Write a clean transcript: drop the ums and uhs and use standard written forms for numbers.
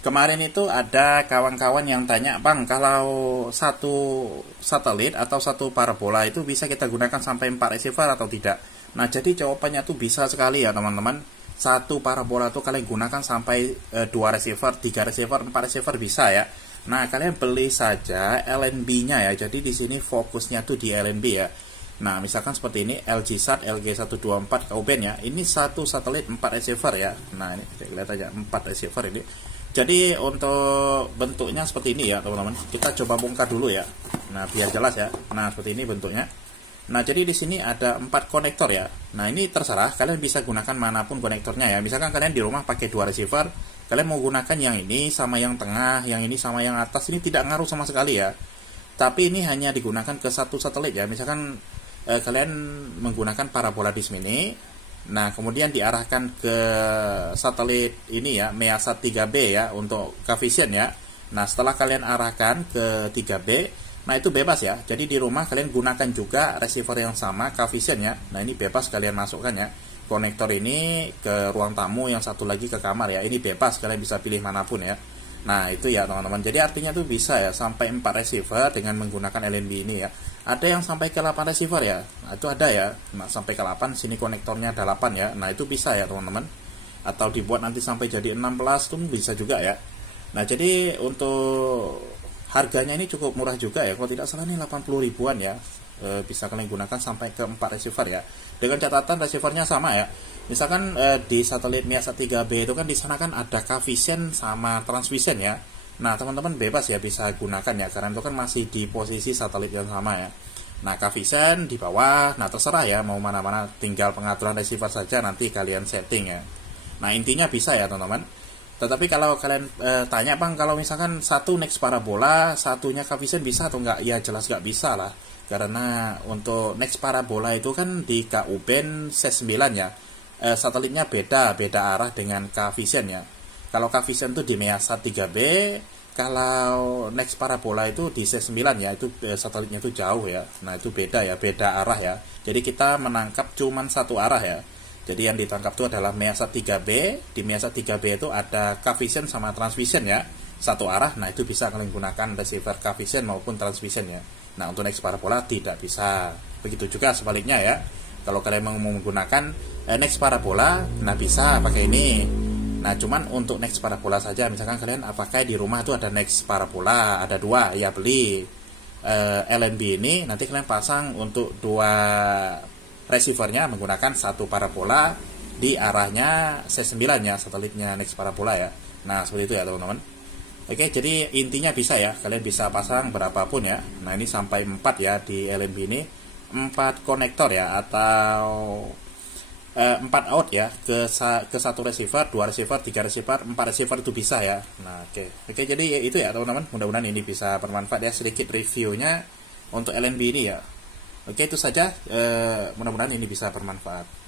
Kemarin itu ada kawan-kawan yang tanya, Bang, kalau satu satelit atau satu parabola itu bisa kita gunakan sampai 4 receiver atau tidak? Nah, jadi jawabannya tuh bisa sekali ya, teman-teman. Satu parabola tuh kalian gunakan sampai 2 receiver, 3 receiver, 4 receiver bisa ya. Nah, kalian beli saja LNB-nya ya. Jadi di sini fokusnya tuh di LNB ya. Nah, misalkan seperti ini LGSat LG124 Kauben ya. Ini satu satelit 4 receiver ya. Nah, ini kita lihat aja 4 receiver ini. Jadi untuk bentuknya seperti ini ya, teman-teman. Kita coba bongkar dulu ya. Nah, biar jelas ya. Nah, seperti ini bentuknya. Nah, jadi di sini ada 4 konektor ya. Nah, ini terserah kalian bisa gunakan manapun konektornya ya. Misalkan kalian di rumah pakai 2 receiver, kalian mau gunakan yang ini sama yang tengah, yang ini sama yang atas, ini tidak ngaruh sama sekali ya. Tapi ini hanya digunakan ke satu satelit ya. Misalkan kalian menggunakan parabola disk mini. Nah, kemudian diarahkan ke satelit ini ya, Measat 3B ya, untuk Coefficient ya. Nah, setelah kalian arahkan ke 3B, nah itu bebas ya. Jadi di rumah kalian gunakan juga receiver yang sama, Coefficient ya. Nah, ini bebas kalian masukkan ya. Konektor ini ke ruang tamu, yang satu lagi ke kamar ya. Ini bebas, kalian bisa pilih manapun ya. Nah, itu ya teman-teman. Jadi artinya tuh bisa ya, sampai 4 receiver dengan menggunakan LNB ini ya. Ada yang sampai ke 8 receiver ya. Nah, itu ada ya. Nah, sampai ke 8, sini konektornya ada 8 ya. Nah, itu bisa ya teman-teman. Atau dibuat nanti sampai jadi 16 tuh bisa juga ya. Nah, jadi untuk harganya ini cukup murah juga ya. Kalau tidak salah ini 80 ribuan ya. Bisa kalian gunakan sampai ke 4 receiver ya. Dengan catatan receivernya sama ya. Misalkan di satelit Measat 3B itu kan di sana kan ada Coefficient sama Transvision ya. Nah, teman-teman bebas ya bisa gunakan ya, karena itu kan masih di posisi satelit yang sama ya. Nah, Coefficient di bawah, nah terserah ya mau mana-mana, tinggal pengaturan receiver saja nanti kalian setting ya. Nah, intinya bisa ya teman-teman. Tetapi kalau kalian tanya, Bang, kalau misalkan satu next parabola, satunya Coefficient bisa atau enggak? Ya jelas enggak bisa lah. Karena untuk next parabola itu kan di Kauben C9 ya. Satelitnya beda arah dengan Coefficient ya. Kalau Coefficient itu di Measat 3B, kalau next parabola itu di C9 ya, itu satelitnya itu jauh ya. Nah, itu beda ya, beda arah ya. Jadi kita menangkap cuman satu arah ya. Jadi yang ditangkap itu adalah Measat 3B. Di Measat 3B itu ada Coefficient sama Transvision ya. Satu arah, nah itu bisa kalian gunakan receiver Coefficient maupun Transvision ya. Nah, untuk next parabola tidak bisa. Begitu juga sebaliknya ya. Kalau kalian mau menggunakan next parabola, nah bisa pakai ini. Nah, cuman untuk next parabola saja. Misalkan kalian apakah di rumah itu ada next parabola, ada 2, ya beli LNB ini, nanti kalian pasang untuk 2 receivernya menggunakan satu parabola di arahnya C9 ya, satelitnya next parabola ya. Nah, seperti itu ya teman-teman. Oke, jadi intinya bisa ya, kalian bisa pasang berapapun ya. Nah, ini sampai 4 ya di LNB ini, 4 konektor ya, atau 4 out ya, ke satu receiver, 2 receiver, 3 receiver, 4 receiver itu bisa ya. Nah, oke, jadi itu ya teman-teman, mudah-mudahan ini bisa bermanfaat ya, sedikit reviewnya untuk LNB ini ya. Oke, itu saja, mudah-mudahan ini bisa bermanfaat.